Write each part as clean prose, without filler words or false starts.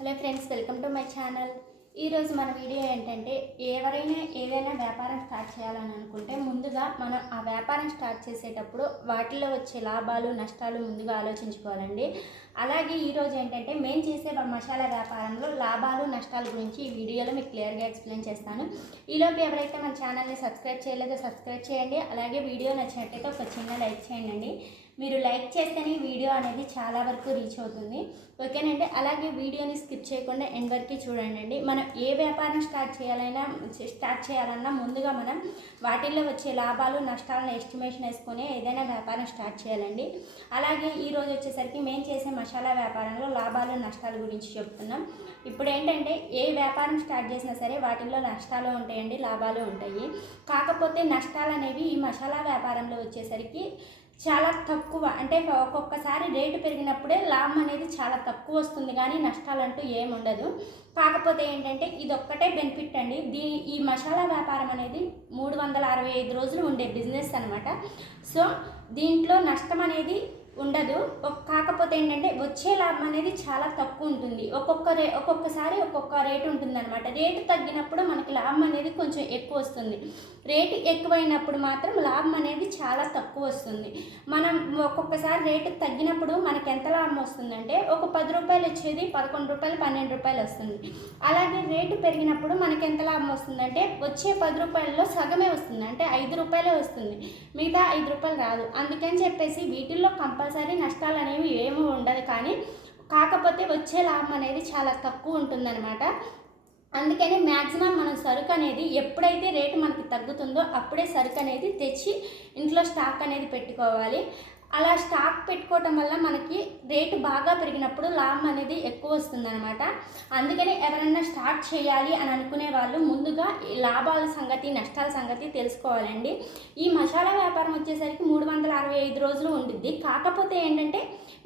Hello friends, welcome to my channel. ఈరోజు మన video ఏంటంటే, ఎవరైనా ఏదైనా వ్యాపారం స్టార్ట్ చేయాలని అనుకుంటే ముందుగా మనం ఆ వ్యాపారం స్టార్ట్ చేసేటప్పుడు వాటిల్లో వచ్చే లాభాలు నష్టాలు ముందుగా ఆలోచించుకోవాలండి. అలాగే ఈరోజు ఏంటంటే మేము చేసే మసాలా వ్యాపారంలో లాభాలు నష్టాల గురించి ఈ వీడియోలో మీకు క్లియర్గా ఎక్స్ప్లెయిన్ చేస్తాను. ఈలోపు ఎవరైతే మన ఛానల్ని సబ్స్క్రైబ్ చేయలేదో సబ్స్క్రైబ్ చేయండి. అలాగే వీడియో నచ్చినట్టయితే ఒక చిన్న లైక్ చేయండి. మీరు లైక్ చేస్తేనే వీడియో అనేది చాలా వరకు రీచ్ అవుతుంది, ఓకేనండి. అలాగే వీడియోని స్కిప్ చేయకుండా ఎండ్ వరకు చూడండి. మనం ఏ వ్యాపారం స్టార్ట్ చేయాలన్నా ముందుగా మనం వాటిల్లో వచ్చే లాభాలు నష్టాలను ఎస్టిమేషన్ వేసుకొని ఏదైనా వ్యాపారం స్టార్ట్ చేయాలండి. అలాగే ఈరోజు వచ్చేసరికి మేము చేసే మసాలా వ్యాపారంలో లాభాలు నష్టాల గురించి చెప్తున్నాం. ఇప్పుడు ఏంటంటే, ఏ వ్యాపారం స్టార్ట్ చేసినా సరే వాటిల్లో నష్టాలు ఉంటాయండి, లాభాలు ఉంటాయి. కాకపోతే నష్టాలు అనేవి ఈ మసాలా వ్యాపారంలో వచ్చేసరికి చాలా తక్కువ. అంటే ఒక్కొక్కసారి రేటు పెరిగినప్పుడే లాభం అనేది చాలా తక్కువ వస్తుంది, కానీ నష్టాలంటూ ఏముండదు. కాకపోతే ఏంటంటే ఇదొక్కటే బెనిఫిట్ అండి. ఈ మసాలా వ్యాపారం అనేది 365 రోజులు ఉండే బిజినెస్ అనమాట. సో దీంట్లో నష్టం అనేది ఉండదు. కాకపోతే ఏంటంటే వచ్చే లాభం అనేది చాలా తక్కువ ఉంటుంది. ఒక్కొక్కసారి ఒక్కొక్క రేటు ఉంటుందన్నమాట. రేటు తగ్గినప్పుడు మనకి లాభం అనేది కొంచెం ఎక్కువ వస్తుంది. రేటు ఎక్కువైనప్పుడు మాత్రం లాభం అనేది చాలా తక్కువ వస్తుంది. మనం ఒక్కొక్కసారి రేటు తగ్గినప్పుడు మనకి ఎంత లాభం వస్తుందంటే, ఒక 10 రూపాయలు వచ్చేది 11 రూపాయలు 12 రూపాయలు వస్తుంది. అలాగే రేటు పెరిగినప్పుడు మనకి ఎంత లాభం వస్తుందంటే, వచ్చే 10 రూపాయల్లో సగమే వస్తుంది, అంటే 5 రూపాయలే వస్తుంది, మిగతా 5 రూపాయలు రాదు. అందుకని చెప్పేసి వీటిల్లో కంపల్సరీ నష్టాలు అనేవి ఏమీ ఉండదు, కానీ కాకపోతే వచ్చే లాభం అనేది చాలా తక్కువ ఉంటుందన్నమాట. అందుకని మ్యాక్సిమం మనం సరుకు అనేది ఎప్పుడైతే రేటు మనకి తగ్గుతుందో అప్పుడే సరుకు అనేది తెచ్చి ఇంట్లో స్టాక్ అనేది పెట్టుకోవాలి. అలా స్టాక్ పెట్టుకోవటం వల్ల మనకి రేటు బాగా పెరిగినప్పుడు లాభం అనేది ఎక్కువ వస్తుందన్నమాట. అందుకని ఎవరైనా స్టార్ట్ చేయాలి అని అనుకునే వాళ్ళు ముందుగా లాభాల సంగతి నష్టాల సంగతి తెలుసుకోవాలండి. ఈ మసాలా వ్యాపారం వచ్చేసరికి 365 రోజులు ఉండిద్ది. కాకపోతే ఏంటంటే,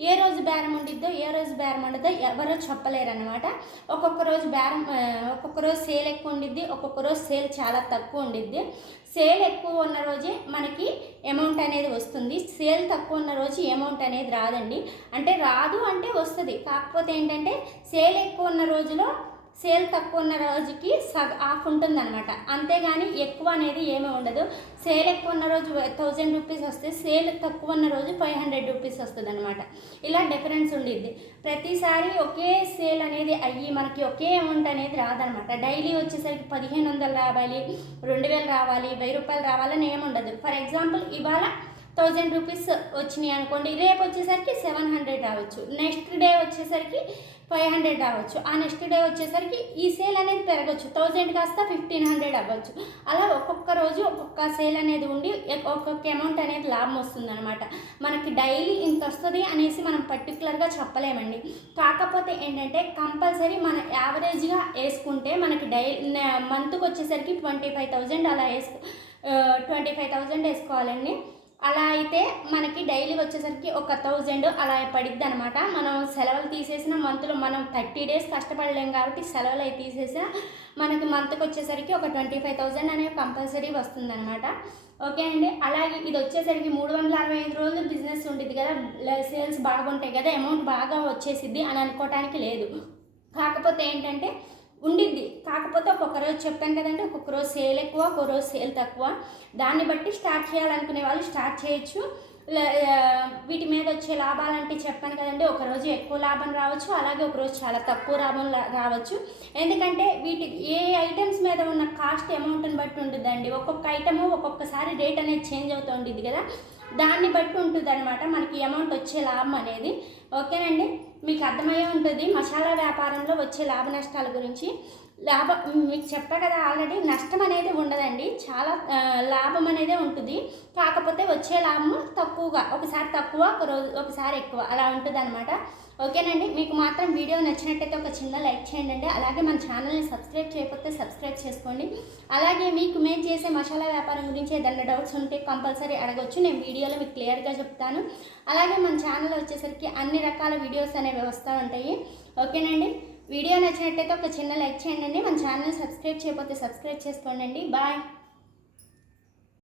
ఏ రోజు బేరం ఉండిద్దో ఏ రోజు బేరం ఉండదో ఎవరో చెప్పలేరు అనమాట. ఒక్కొక్క రోజు సేల్ ఎక్కువ ఉండిద్ది, ఒక్కొక్క రోజు సేల్ చాలా తక్కువ ఉండిద్ది. సేల్ ఎక్కువ ఉన్న రోజే మనకి అమౌంట్ అనేది వస్తుంది, సేల్ తక్కువ ఉన్న రోజు అమౌంట్ అనేది రాదండి. అంటే రాదు అంటే వస్తుంది. కాకపోతే ఏంటంటే, సేల్ ఎక్కువ ఉన్న రోజులో సేల్ తక్కువ ఉన్న రోజుకి ఆఫ్ ఉంటుందన్నమాట. అంతేగాని ఎక్కువ అనేది ఏమీ ఉండదు. సేల్ ఎక్కువ ఉన్న రోజు 1000 రూపీస్ వస్తే సేల్ తక్కువ ఉన్న రోజు 500 రూపీస్ వస్తుంది అనమాట. ఇలా డిఫరెన్స్ ఉండిద్ది. ప్రతిసారి ఒకే సేల్ అనేది అయ్యి మనకి ఒకే అమౌంట్ అనేది రాదనమాట. డైలీ వచ్చేసరికి 1500 రావాలి, 2000 రావాలి, 1000 రూపాయలు రావాలని ఏముండదు. ఫర్ ఎగ్జాంపుల్ ఇవాళ 1000 రూపీస్ వచ్చినాయి అనుకోండి, రేపు వచ్చేసరికి 700 రావచ్చు, నెక్స్ట్ డే వచ్చేసరికి 500 రావచ్చు, ఆ నెక్స్ట్ డే వచ్చేసరికి ఈ సేల్ అనేది పెరగచ్చు, 1000 కాస్త 1500 అవ్వచ్చు. అలా ఒక్కొక్క రోజు ఒక్కొక్క సేల్ అనేది ఉండి ఒక్కొక్క అమౌంట్ అనేది లాభం వస్తుందన్నమాట. మనకి డైలీ ఇంత వస్తుంది అనేసి మనం పర్టికులర్గా చెప్పలేమండి. కాకపోతే ఏంటంటే, కంపల్సరీ మన యావరేజ్గా వేసుకుంటే మనకి మంత్కి వచ్చేసరికి 25,000 అలా 25,000 వేసుకోవాలండి. అలా అయితే మనకి డైలీ వచ్చేసరికి ఒక 1000 అలా పడిద్ది అనమాట. మనం సెలవులు తీసేసిన మంత్లో మనం 30 డేస్ కష్టపడలేం కాబట్టి సెలవులు అవి తీసేసినా మనకి మంత్కి వచ్చేసరికి ఒక 25,000 అనేవి కంపల్సరీ వస్తుందన్నమాట. ఓకే అండి. అలాగే ఇది వచ్చేసరికి 365 రోజులు బిజినెస్ ఉంటుంది కదా, సేల్స్ బాగుంటాయి కదా, అమౌంట్ బాగా వచ్చేసిద్ది అని అనుకోవటానికి లేదు. కాకపోతే ఏంటంటే ఉండిద్ది. కాకపోతే ఒక్కొక్క రోజు చెప్పాను కదండి, ఒక్కొక్క రోజు సేల్ ఎక్కువ, ఒక్కొక్క రోజు సేల్ తక్కువ. దాన్ని బట్టి స్టార్ట్ చేయాలనుకునే వాళ్ళు స్టార్ట్ చేయొచ్చు. వీటి మీద వచ్చే లాభాలంటే చెప్పాను కదండి, ఒకరోజు ఎక్కువ లాభం రావచ్చు, అలాగే ఒకరోజు చాలా తక్కువ లాభం రావచ్చు. ఎందుకంటే ఏ ఐటమ్స్ మీద ఉన్న కాస్ట్ అమౌంట్ని బట్టి ఉంటుందండి. ఒక్కొక్క ఐటము ఒక్కొక్కసారి రేట్ అనేది చేంజ్ అవుతూ ఉంటుంది కదా, దాన్ని బట్టి ఉంటుంది అనమాట మనకి అమౌంట్ వచ్చే లాభం అనేది. ఓకేనండి, మీకు అర్థమయ్యే ఉంటుంది మసాలా వ్యాపారంలో వచ్చే లాభ నష్టాల గురించి. మీకు చెప్పా కదా ఆల్రెడీ, నష్టం అనేది ఉండదండి, చాలా లాభం అనేదే ఉంటుంది. కాకపోతే వచ్చే లాభం తక్కువగా, ఒకసారి తక్కువ ఒకసారి ఎక్కువ అలా ఉంటుంది అనమాట. ఓకేనండి, మీకు మాత్రం వీడియో నచ్చినట్టయితే ఒక చిన్న లైక్ చేయండి. అలాగే మన ఛానల్ని సబ్స్క్రైబ్ చేయకపోతే సబ్స్క్రైబ్ చేసుకోండి. అలాగే మేము చేసే మసాలా వ్యాపారం గురించి ఏదైనా డౌట్స్ ఉంటే కంపల్సరీ అడగొచ్చు, నేను వీడియోలో మీకు క్లియర్గా చెప్తాను. అలాగే మన ఛానల్ వచ్చేసరికి అన్ని రకాల వీడియోస్ అనేవి వస్తూ ఉంటాయి. ఓకేనండి, వీడియో నచ్చినట్టయితే ఒక చిన్న లైక్ చేయండి. మన ఛానల్ సబ్స్క్రైబ్ చేయకపోతే సబ్స్క్రైబ్ చేసుకోండి. బాయ్.